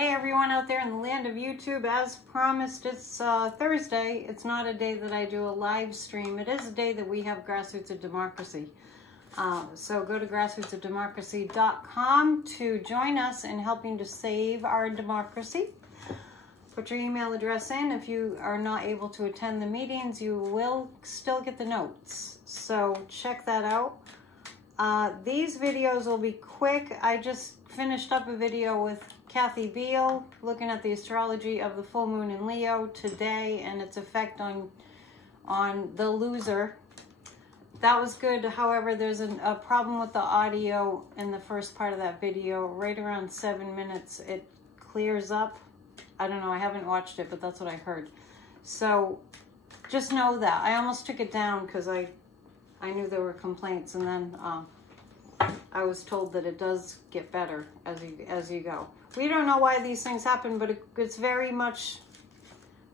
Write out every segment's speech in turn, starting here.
Hey everyone out there in the land of YouTube, as promised, it's Thursday. It's not a day that I do a live stream. It is a day that we have Grassroots of Democracy. So go to grassrootsofdemocracy.com to join us in helping to save our democracy. Put your email address in. If you are not able to attend the meetings, you will still get the notes. So check that out. These videos will be quick. I just finished up a video with Kathy Beal looking at the astrology of the full moon in Leo today and its effect on the loser. That was good. However, there's a problem with the audio in the first part of that video. Right around 7 minutes, it clears up. I don't know. I haven't watched it, but that's what I heard. So just know that. I almost took it down because I knew there were complaints, and then I was told that it does get better as you go. We don't know why these things happen, but it's very much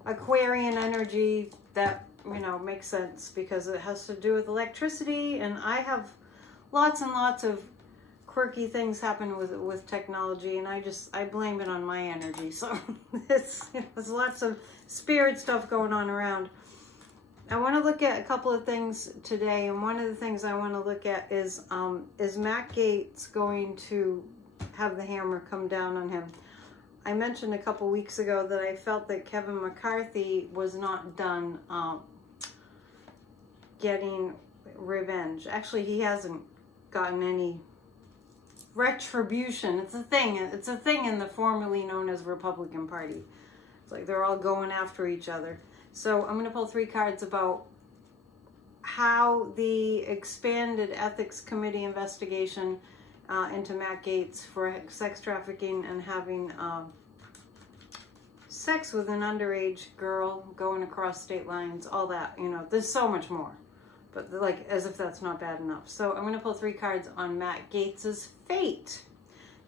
Aquarian energy that, you know, makes sense because it has to do with electricity, and I have lots and lots of quirky things happen with technology, and I blame it on my energy. So there's lots of spirit stuff going on around. I want to look at a couple of things today, and one of the things I want to look at is Matt Gaetz going to have the hammer come down on him? I mentioned a couple weeks ago that I felt that Kevin McCarthy was not done getting revenge. Actually, he hasn't gotten any retribution. It's a thing. It's a thing in the formerly known as Republican Party. It's like they're all going after each other. So I'm going to pull 3 cards about how the expanded ethics committee investigation into Matt Gaetz for sex trafficking and having sex with an underage girl, going across state lines, all that, you know, there's so much more. But like, as if that's not bad enough. So I'm going to pull 3 cards on Matt Gaetz's fate.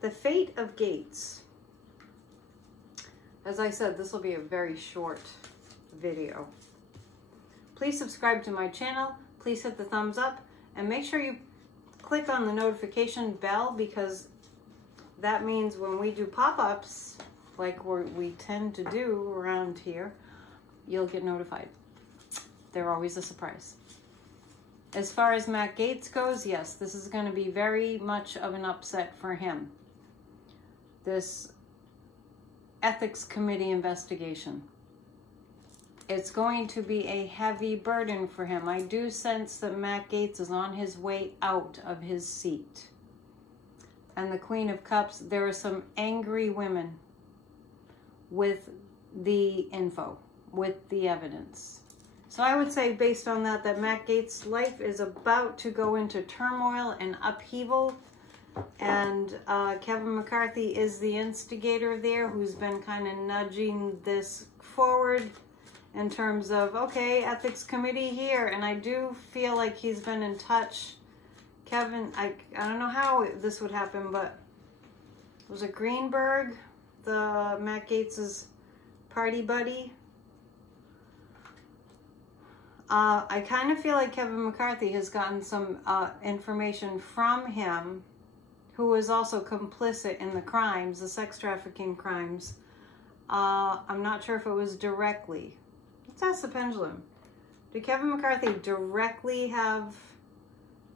The fate of Gaetz. As I said, this will be a very short video. Please subscribe to my channel. Please hit the thumbs up and make sure you click on the notification bell, because that means when we do pop-ups like we tend to do around here, you'll get notified. They're always a surprise. As far as Matt Gaetz goes, yes, this is going to be very much of an upset for him. This ethics committee investigation. It's going to be a heavy burden for him. I do sense that Matt Gaetz is on his way out of his seat. And the Queen of Cups, there are some angry women with the info, with the evidence. So I would say, based on that, that Matt Gaetz' life is about to go into turmoil and upheaval. And Kevin McCarthy is the instigator there, who's been kind of nudging this forward in terms of, okay, ethics committee here. And I do feel like he's been in touch. Kevin, I don't know how this would happen, but was it Greenberg, the Matt Gaetz' party buddy? I kind of feel like Kevin McCarthy has gotten some information from him, who was also complicit in the crimes, the sex trafficking crimes. I'm not sure if it was directly. Let's ask the pendulum. Did Kevin McCarthy directly have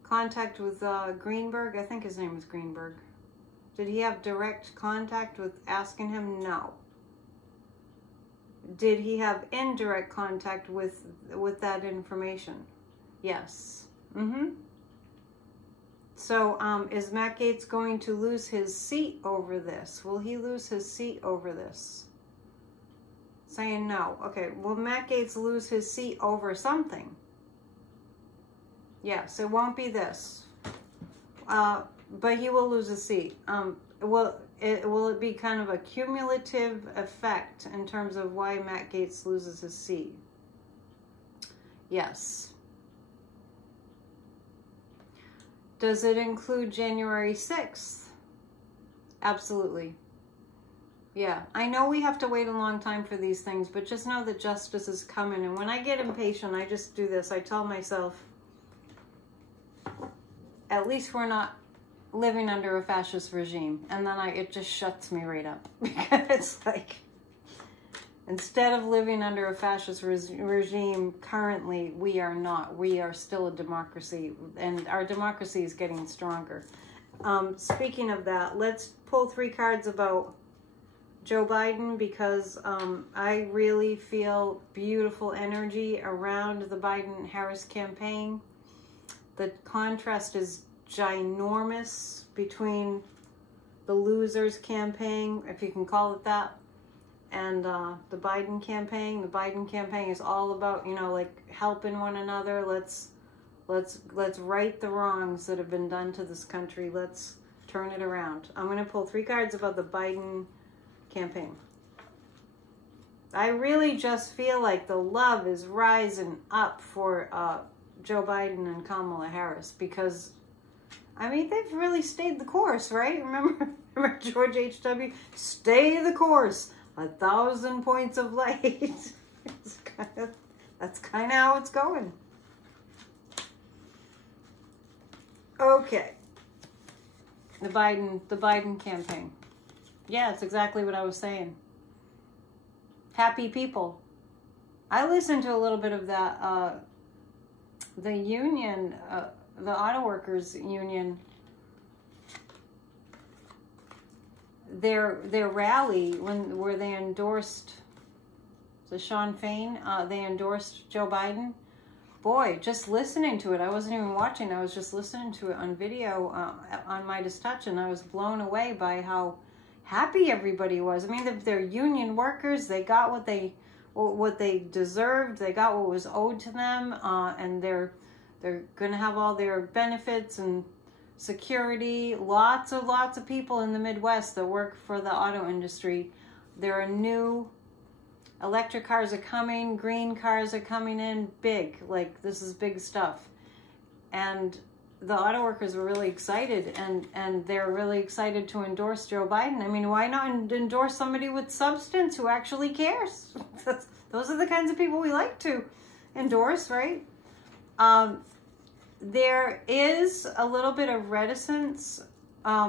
contact with Greenberg? I think his name was Greenberg. Did he have direct contact with asking him? No. Did he have indirect contact with that information? Yes. So is Matt Gaetz going to lose his seat over this? Will he lose his seat over this? Saying no. Okay, will Matt Gaetz lose his seat over something? Yes, it won't be this. But he will lose his seat. Will it be kind of a cumulative effect in terms of why Matt Gaetz loses his seat? Yes. Does it include January 6th? Absolutely. Yeah, I know we have to wait a long time for these things, but just know that justice is coming. And when I get impatient, I just do this. I tell myself, at least we're not living under a fascist regime. And then it just shuts me right up. Because it's like, instead of living under a fascist regime, currently, we are not. We are still a democracy, and our democracy is getting stronger. Speaking of that, let's pull 3 cards about Joe Biden, because I really feel beautiful energy around the Biden-Harris campaign. The contrast is ginormous between the losers campaign, if you can call it that, and the Biden campaign. The Biden campaign is all about, you know, like helping one another. Let's right the wrongs that have been done to this country. Let's turn it around. I'm going to pull 3 cards about the Biden campaign. I really just feel like the love is rising up for Joe Biden and Kamala Harris, because, I mean, they've really stayed the course, right? Remember George H.W.? Stay the course. 1,000 points of light. That's kind of how it's going. Okay. The Biden campaign. Yeah, it's exactly what I was saying. Happy people. I listened to a little bit of that, the union, the auto workers union, their rally where they endorsed the Sean Fain, they endorsed Joe Biden. Boy, just listening to it, I wasn't even watching, I was just listening to it on video on Midas Touch, and I was blown away by how happy everybody was. I mean, they're union workers. They got what they deserved. They got what was owed to them, and they're going to have all their benefits and security. Lots of people in the Midwest that work for the auto industry. There are new electric cars are coming, green cars are coming in big. Like, this is big stuff. And the auto workers were really excited, and they're really excited to endorse Joe Biden. I mean, why not endorse somebody with substance who actually cares? Those are the kinds of people we like to endorse, right? There is a little bit of reticence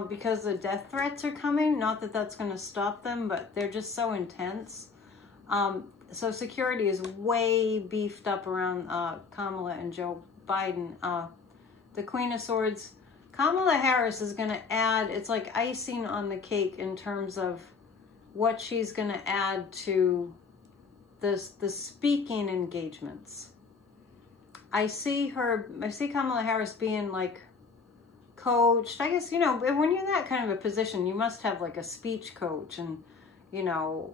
because the death threats are coming. Not that that's going to stop them, but they're just so intense. So security is way beefed up around Kamala and Joe Biden. The Queen of Swords, Kamala Harris is going to add, it's like icing on the cake in terms of what she's going to add to the speaking engagements. I see Kamala Harris being like coached. I guess, you know, when you're in that kind of a position, you must have like a speech coach and, you know,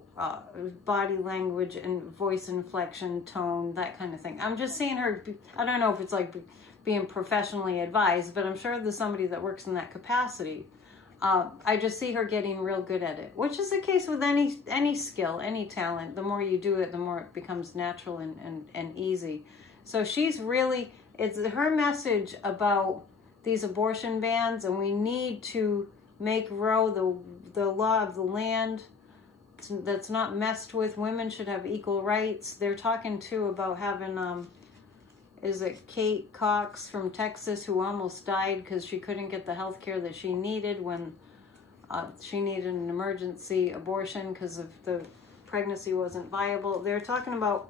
body language and voice inflection, tone, that kind of thing. I'm just seeing her, I don't know if it's like being professionally advised, but I'm sure there's somebody that works in that capacity. I just see her getting real good at it, which is the case with any skill, any talent. The more you do it, the more it becomes natural and easy. So she's really, it's her message about these abortion bans, and we need to make Roe the law of the land that's not messed with. Women should have equal rights. They're talking too about having, is it Kate Cox from Texas, who almost died because she couldn't get the health care that she needed when she needed an emergency abortion because of the pregnancy wasn't viable. They're talking about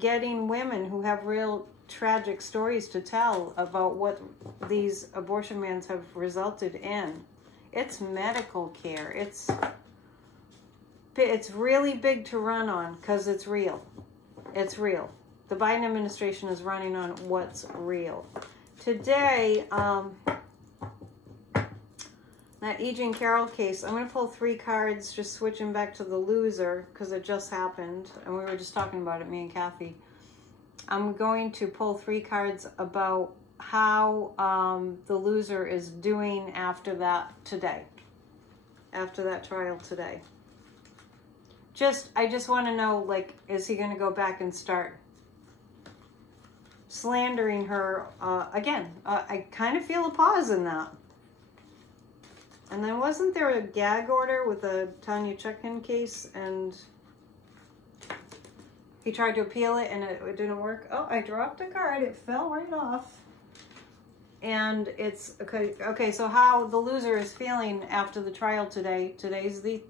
getting women who have real tragic stories to tell about what these abortion bans have resulted in. It's medical care. It's really big to run on because it's real. It's real. The Biden administration is running on what's real. Today, that E. Jean Carroll case, I'm going to pull 3 cards, just switching back to the loser, because it just happened, and we were just talking about it, me and Kathy. I'm going to pull 3 cards about how the loser is doing after that today, after that trial today. I just want to know, like, is he going to go back and start slandering her again? I kind of feel a pause in that. And then wasn't there a gag order with the Tanya Chutkan case, and he tried to appeal it and it didn't work? Oh, I dropped a card. It fell right off. And it's, okay, so how the loser is feeling after the trial today. Today's the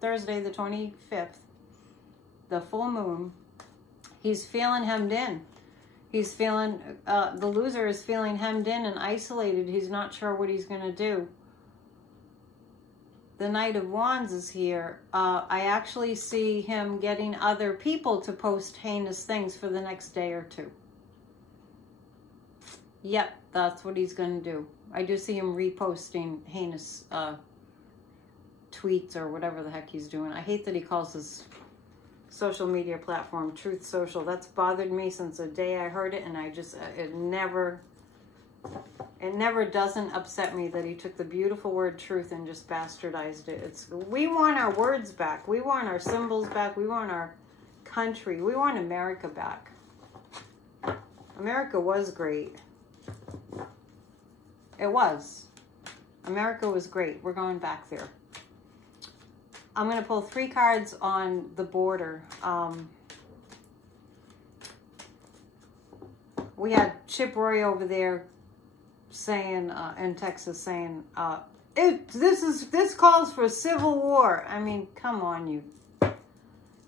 Thursday, the 25th, the full moon. He's feeling hemmed in. He's feeling, the loser is feeling hemmed in and isolated. He's not sure what he's going to do. The Knight of Wands is here. I actually see him getting other people to post heinous things for the next day or two. Yep, that's what he's going to do. I do see him reposting heinous tweets or whatever the heck he's doing. I hate that he calls his social media platform Truth Social. That's bothered me since the day I heard it, and I just, it never doesn't upset me that he took the beautiful word truth and just bastardized it. We want our words back. We want our symbols back. We want our country. We want America back. America was great. It was. America was great. We're going back there. I'm going to pull 3 cards on the border. We had Chip Roy over there saying, in Texas, saying, this calls for civil war. I mean, come on,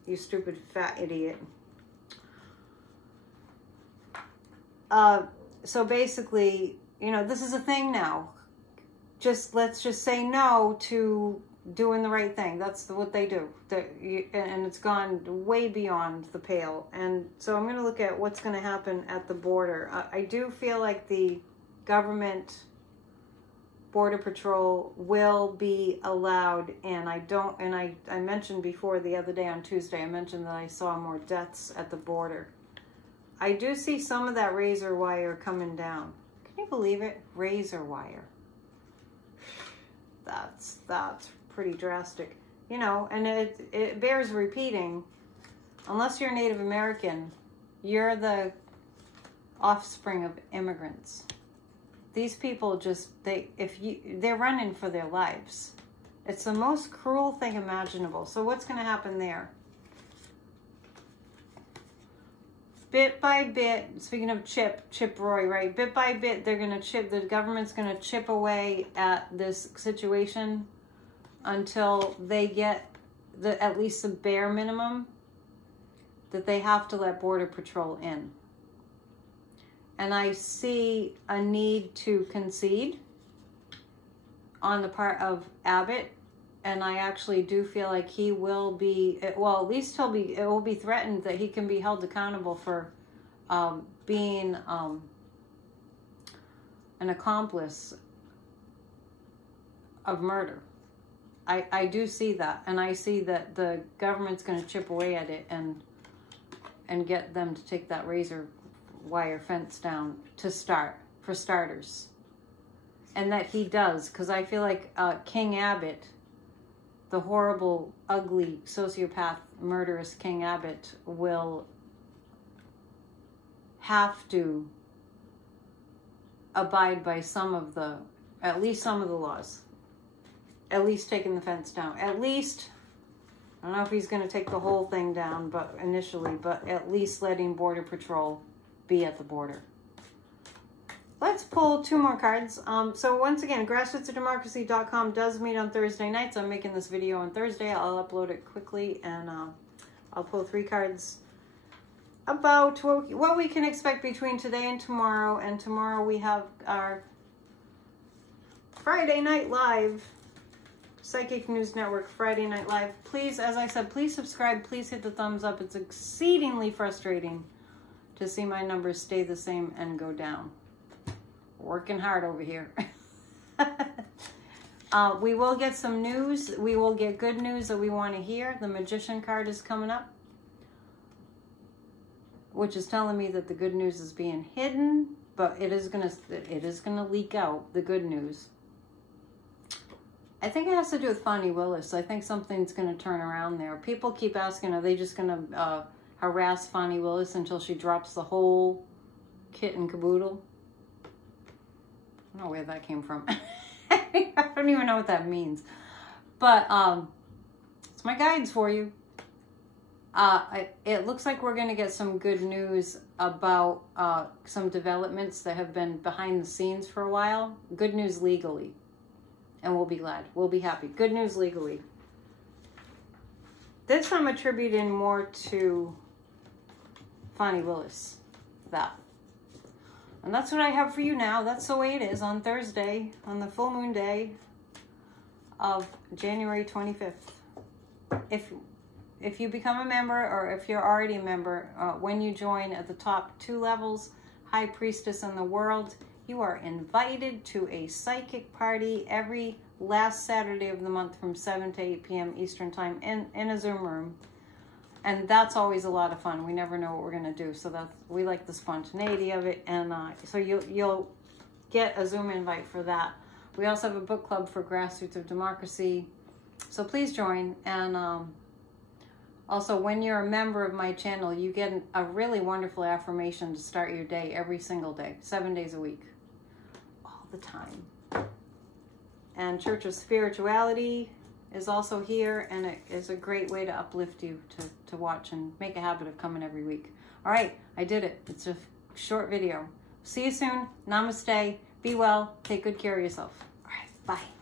you stupid fat idiot. So basically, you know, this is a thing now. Let's just say no to doing the right thing. That's what they do. And it's gone way beyond the pale. And so I'm going to look at what's going to happen at the border. I do feel like the government border patrol will be allowed, and I mentioned before the other day on Tuesday, I mentioned that I saw more deaths at the border. I do see some of that razor wire coming down. Can you believe it? Razor wire. That's pretty drastic. You know, and it bears repeating. Unless you're Native American, you're the offspring of immigrants. These people just, they're running for their lives. It's the most cruel thing imaginable. So what's going to happen there? Bit by bit, speaking of Chip Roy, right? Bit by bit, the government's going to chip away at this situation until they get at least the bare minimum that they have to let Border Patrol in. And I see a need to concede on the part of Abbott. And I actually do feel like he will be, well, at least it will be threatened that he can be held accountable for being an accomplice of murder. I do see that. And I see that the government's going to chip away at it and get them to take that razor wire fence down for starters. And that he does, because I feel like King Abbott, the horrible, ugly, sociopath, murderous King Abbott, will have to abide by at least some of the laws. At least taking the fence down. At least, I don't know if he's going to take the whole thing down, but initially, but at least letting Border Patrol be at the border. Let's pull 2 more cards. So once again, grassrootsofdemocracy.com does meet on Thursday nights. I'm making this video on Thursday. I'll upload it quickly, and I'll pull 3 cards about what we can expect between today and tomorrow. And tomorrow we have our Friday Night Live, Psychic News Network Friday Night Live. Please, as I said, please subscribe. Please hit the thumbs up. It's exceedingly frustrating to see my numbers stay the same and go down. Working hard over here. We will get some news. We will get good news that we want to hear. The Magician card is coming up, which is telling me that the good news is being hidden, but it is gonna leak out, the good news. I think it has to do with Fonnie Willis. I think something's gonna turn around there. People keep asking, are they just gonna harass Fonnie Willis until she drops the whole kit and caboodle? I don't know where that came from. I don't even know what that means. But it's my guides for you. It looks like we're going to get some good news about some developments that have been behind the scenes for a while. Good news legally. And we'll be glad. We'll be happy. Good news legally. This I'm attributing more to Fonnie Willis. That. And that's what I have for you now. That's the way it is on Thursday, on the full moon day of January 25th. If you become a member, or if you're already a member, when you join at the top 2 levels, High Priestess in the World, you are invited to a psychic party every last Saturday of the month from 7 to 8 p.m. Eastern Time in a Zoom room. And that's always a lot of fun. We never know what we're going to do. So we like the spontaneity of it. And so you'll get a Zoom invite for that. We also have a book club for Grassroots of Democracy. So please join. And also, when you're a member of my channel, you get a really wonderful affirmation to start your day every single day, 7 days a week, all the time. And Church of Spirituality is also here, and it is a great way to uplift you to watch and make a habit of coming every week. All right, I did it. It's a short video. See you soon. Namaste. Be well. Take good care of yourself. All right, bye.